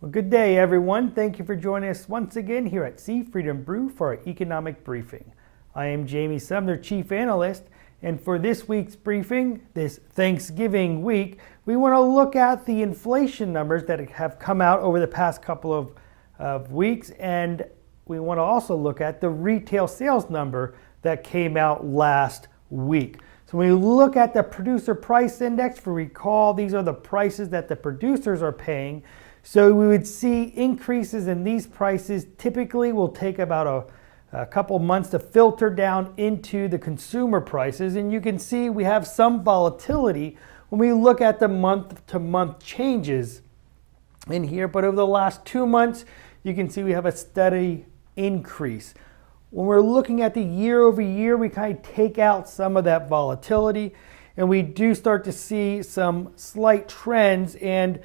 Well, good day, everyone. Thank you for joining us once again here at Sea Freedom Brew for our economic briefing. I am Jamie Sumner, Chief Analyst, and for this week's briefing, this Thanksgiving week, we want to look at the inflation numbers that have come out over the past couple of weeks, and we want to also look at the retail sales number that came out last week. So when we look at the producer price index, for recall, these are the prices that the producers are paying. So we would see increases in these prices typically will take about a couple months to filter down into the consumer prices. And you can see we have some volatility when we look at the month-to-month changes in here. But over the last 2 months, you can see we have a steady increase. When we're looking at the year over year, we kind of take out some of that volatility, and we do start to see some slight trends. And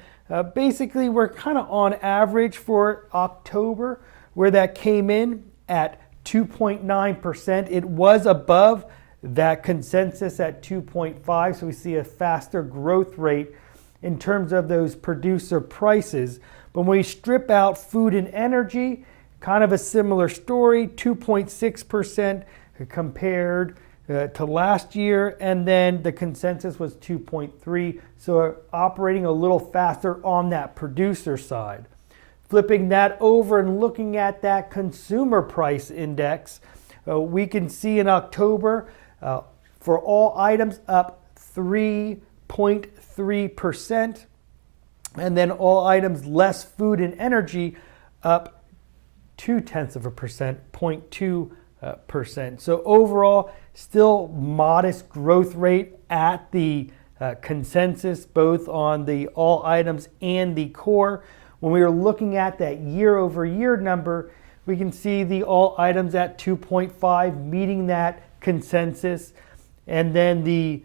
basically, we're kind of on average for October, where that came in at 2.9%. It was above that consensus at 2.5, so we see a faster growth rate in terms of those producer prices. But when we strip out food and energy, kind of a similar story, 2.6% compared to last year, and then the consensus was 2.3, so operating a little faster on that producer side. Flipping that over and looking at that consumer price index, we can see in October for all items up 3.3%, and then all items less food and energy up 0.2%, 0.2%. So overall, still modest growth rate at the consensus, both on the all items and the core. When we are looking at that year over year number, we can see the all items at 2.5 meeting that consensus, and then the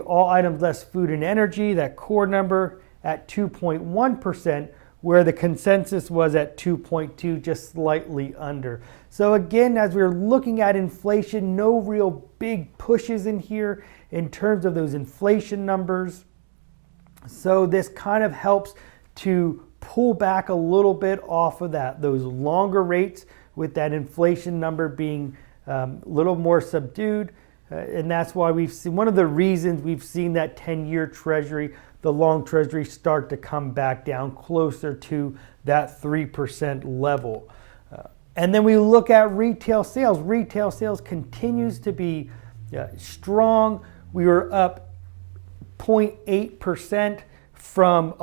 all items less food and energy, that core number at 2.1%, where the consensus was at 2.2, just slightly under. So again, as we're looking at inflation, no real big pushes in here in terms of those inflation numbers. So this kind of helps to pull back a little bit off of those longer rates, with that inflation number being a little more subdued. And that's why we've seen, one of the reasons we've seen that 10-year treasury, the long treasury, start to come back down closer to that 3% level. And then we look at retail sales. Retail sales continues to be strong. We were up 0.8% from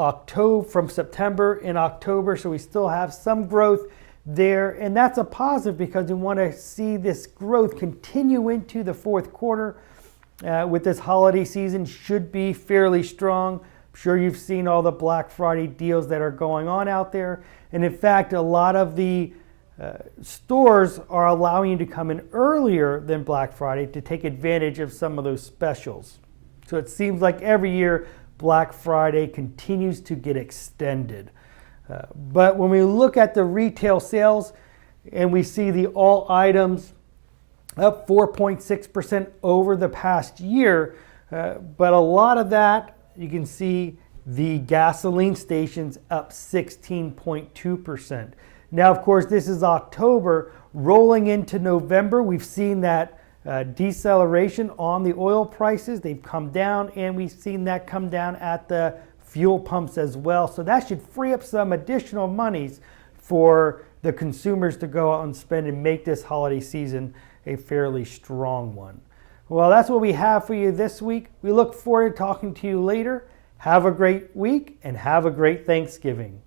September in October, so we still have some growth there, and that's a positive because we want to see this growth continue into the fourth quarter. With this holiday season, should be fairly strong. I'm sure you've seen all the Black Friday deals that are going on out there, and in fact, a lot of the stores are allowing you to come in earlier than Black Friday to take advantage of some of those specials. So it seems like every year Black Friday continues to get extended. But when we look at the retail sales and we see the all items up 4.6% over the past year, but a lot of that, you can see the gasoline stations up 16.2%. Now, of course, this is October. Rolling into November, we've seen that deceleration on the oil prices. They've come down, and we've seen that come down at the fuel pumps as well. So that should free up some additional monies for the consumers to go out and spend and make this holiday season a fairly strong one. Well, that's what we have for you this week. We look forward to talking to you later. Have a great week and have a great Thanksgiving.